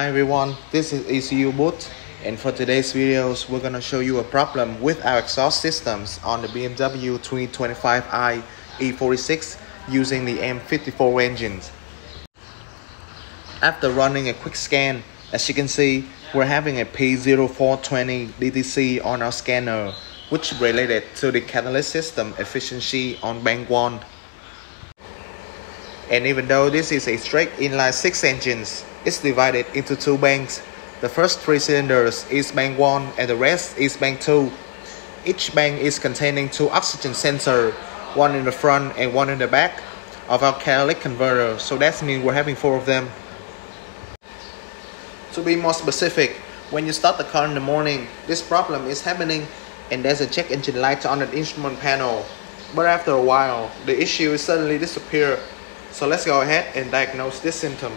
Hi everyone, this is Ecuboot, and for today's videos we're going to show you a problem with our exhaust systems on the BMW 2025i E46 using the M54 engines. After running a quick scan, as you can see, we're having a P0420 DTC on our scanner, which related to the catalyst system efficiency on bank 1. And even though this is a straight inline 6 engines, it's divided into 2 banks. The first 3 cylinders is bank 1 and the rest is bank 2. Each bank is containing 2 oxygen sensors, one in the front and one in the back of our catalytic converter, so that means we're having 4 of them. To be more specific, when you start the car in the morning, this problem is happening and there's a check engine light on the instrument panel. But after a while, the issue is suddenly disappear. So let's go ahead and diagnose this symptom.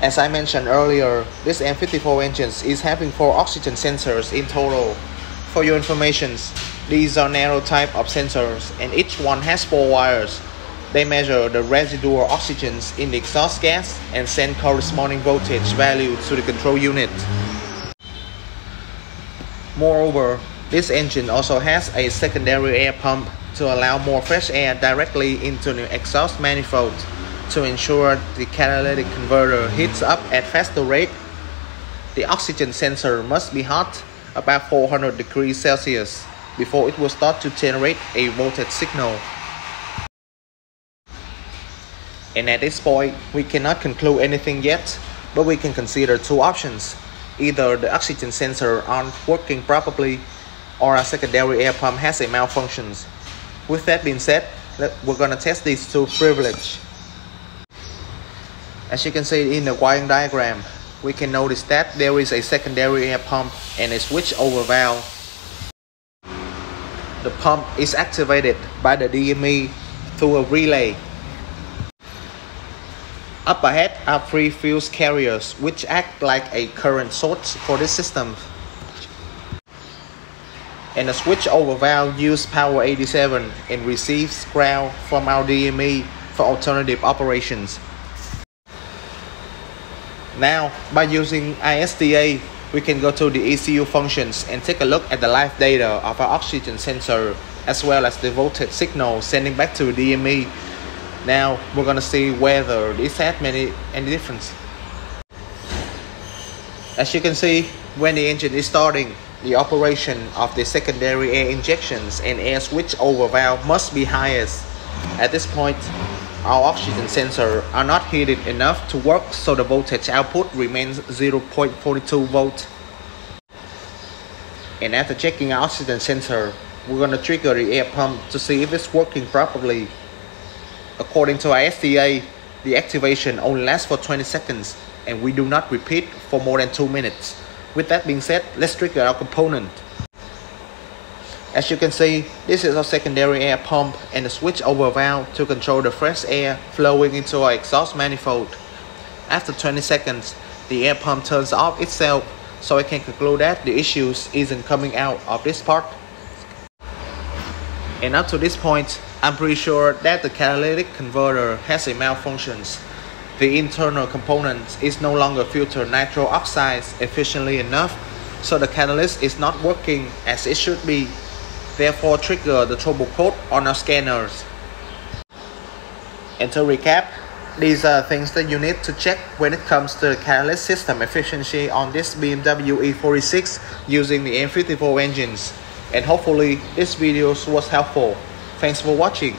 As I mentioned earlier, this M54 engine is having 4 oxygen sensors in total. For your information, these are narrow type of sensors and each one has 4 wires. They measure the residual oxygens in the exhaust gas and send corresponding voltage value to the control unit. Moreover, this engine also has a secondary air pump to allow more fresh air directly into the exhaust manifold. To ensure the catalytic converter heats up at faster rate, the oxygen sensor must be hot, about 400 degrees Celsius, before it will start to generate a voltage signal. And at this point, we cannot conclude anything yet, but we can consider 2 options. Either the oxygen sensor aren't working properly, or a secondary air pump has a malfunction. With that being said, we're gonna test these 2 privileges. As you can see in the wiring diagram, we can notice that there is a secondary air pump and a switch over valve. The pump is activated by the DME through a relay. Up ahead are 3 fuse carriers which act like a current source for this system. And the switch over valve uses power 87 and receives ground from our DME for alternative operations. Now, by using ISDA, we can go to the ECU functions and take a look at the live data of our oxygen sensor as well as the voltage signal sending back to the DME. Now, we're gonna see whether this has any difference. As you can see, when the engine is starting, the operation of the secondary air injections and air switch over valve must be highest. At this point, our oxygen sensors are not heated enough to work, so the voltage output remains 0.42 volt. And after checking our oxygen sensor, we're going to trigger the air pump to see if it's working properly. According to ISDA, the activation only lasts for 20 seconds and we do not repeat for more than 2 minutes. With that being said, let's trigger our component. As you can see, this is our secondary air pump and the switch over valve to control the fresh air flowing into our exhaust manifold. After 20 seconds, the air pump turns off itself, so I can conclude that the issues isn't coming out of this part. And up to this point, I'm pretty sure that the catalytic converter has a malfunction. The internal component is no longer filter nitro oxides efficiently enough, so the catalyst is not working as it should be. Therefore, trigger the trouble code on our scanners. And to recap, these are things that you need to check when it comes to the catalyst system efficiency on this BMW E46 using the M54 engines. And hopefully this video was helpful. Thanks for watching.